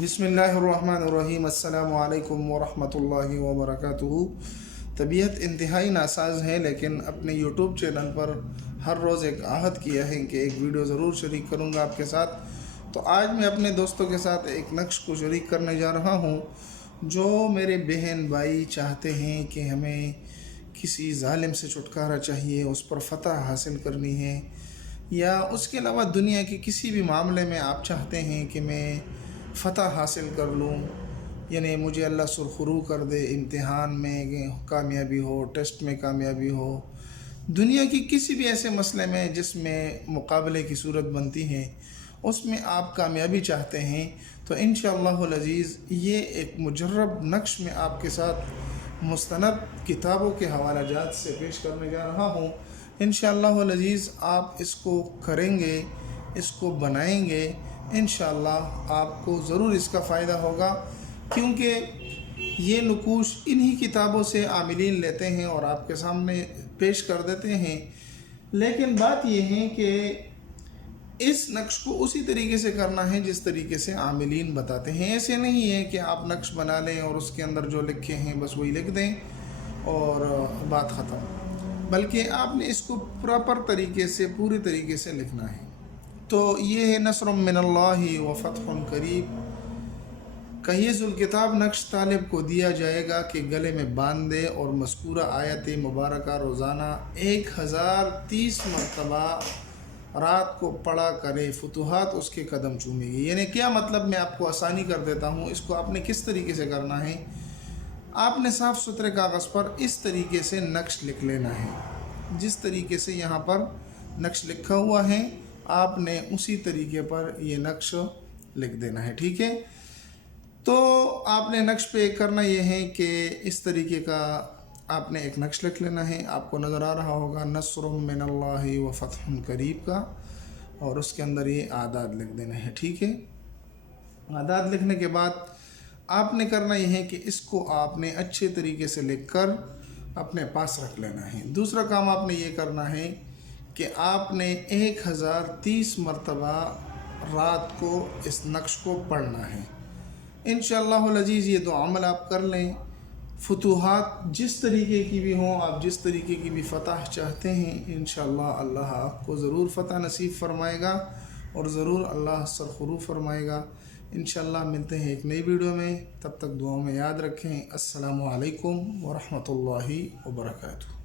بسم اللہ الرحمن الرحیم۔ السلام علیکم ورحمۃ اللہ وبرکاتہ۔ طبیعت انتہائی ناساز ہے، لیکن اپنے یوٹیوب چینل پر ہر روز ایک عہد کیا ہے کہ ایک ویڈیو ضرور شریک کروں گا آپ کے ساتھ۔ تو آج میں اپنے دوستوں کے ساتھ ایک نقش کو شریک کرنے جا رہا ہوں جو میرے بہن بھائی چاہتے ہیں کہ ہمیں کسی ظالم سے چھٹکارا چاہیے، اس پر فتح حاصل کرنی ہے، یا اس کے علاوہ دنیا کے کسی بھی معاملے میں آپ چاہتے ہیں کہ میں فتح حاصل کر لوں، یعنی مجھے اللہ سرخرو کر دے، امتحان میں کامیابی ہو، ٹیسٹ میں کامیابی ہو، دنیا کی کسی بھی ایسے مسئلے میں جس میں مقابلے کی صورت بنتی ہے اس میں آپ کامیابی چاہتے ہیں، تو انشاءاللہ العزیز یہ ایک مجرب نقش میں آپ کے ساتھ مستند کتابوں کے حوالہ جات سے پیش کرنے جا رہا ہوں۔ انشاءاللہ العزیز آپ اس کو کریں گے، اس کو بنائیں گے، انشاءاللہ آپ کو ضرور اس کا فائدہ ہوگا، کیونکہ یہ نقوش انہی کتابوں سے عاملین لیتے ہیں اور آپ کے سامنے پیش کر دیتے ہیں۔ لیکن بات یہ ہے کہ اس نقش کو اسی طریقے سے کرنا ہے جس طریقے سے عاملین بتاتے ہیں۔ ایسے نہیں ہے کہ آپ نقش بنا لیں اور اس کے اندر جو لکھے ہیں بس وہی لکھ دیں اور بات ختم، بلکہ آپ نے اس کو پراپر طریقے سے، پوری طریقے سے لکھنا ہے۔ تو یہ ہے نصر من اللہ و فتح قریب کا یہ ذوالکتاب نقش طالب کو دیا جائے گا کہ گلے میں باندھ دے اور مذکورہ آیت مبارکہ روزانہ 1030 مرتبہ رات کو پڑھا کرے، فتوحات اس کے قدم چومے گی۔ یعنی کیا مطلب، میں آپ کو آسانی کر دیتا ہوں، اس کو آپ نے کس طریقے سے کرنا ہے۔ آپ نے صاف ستھرے کاغذ پر اس طریقے سے نقش لکھ لینا ہے، جس طریقے سے یہاں پر نقش لکھا ہوا ہے آپ نے اسی طریقے پر یہ نقش لکھ دینا ہے، ٹھیک ہے۔ تو آپ نے نقش پہ کرنا یہ ہے کہ اس طریقے کا آپ نے ایک نقش لکھ لینا ہے، آپ کو نظر آ رہا ہوگا نصر من اللہ و فتح قریب کا، اور اس کے اندر یہ اعداد لکھ دینا ہے، ٹھیک ہے۔ اعداد لکھنے کے بعد آپ نے کرنا یہ ہے کہ اس کو آپ نے اچھے طریقے سے لکھ کر اپنے پاس رکھ لینا ہے۔ دوسرا کام آپ نے یہ کرنا ہے کہ آپ نے 1030 مرتبہ رات کو اس نقش کو پڑھنا ہے۔ انشاءاللہ العزیز یہ دو عمل آپ کر لیں، فتوحات جس طریقے کی بھی ہوں، آپ جس طریقے کی بھی فتح چاہتے ہیں، انشاءاللہ اللہ آپ کو ضرور فتح نصیب فرمائے گا اور ضرور اللہ سرخرو فرمائے گا۔ انشاءاللہ ملتے ہیں ایک نئی ویڈیو میں، تب تک دعاؤں میں یاد رکھیں۔ السلام علیکم ورحمۃ اللہ وبرکاتہ۔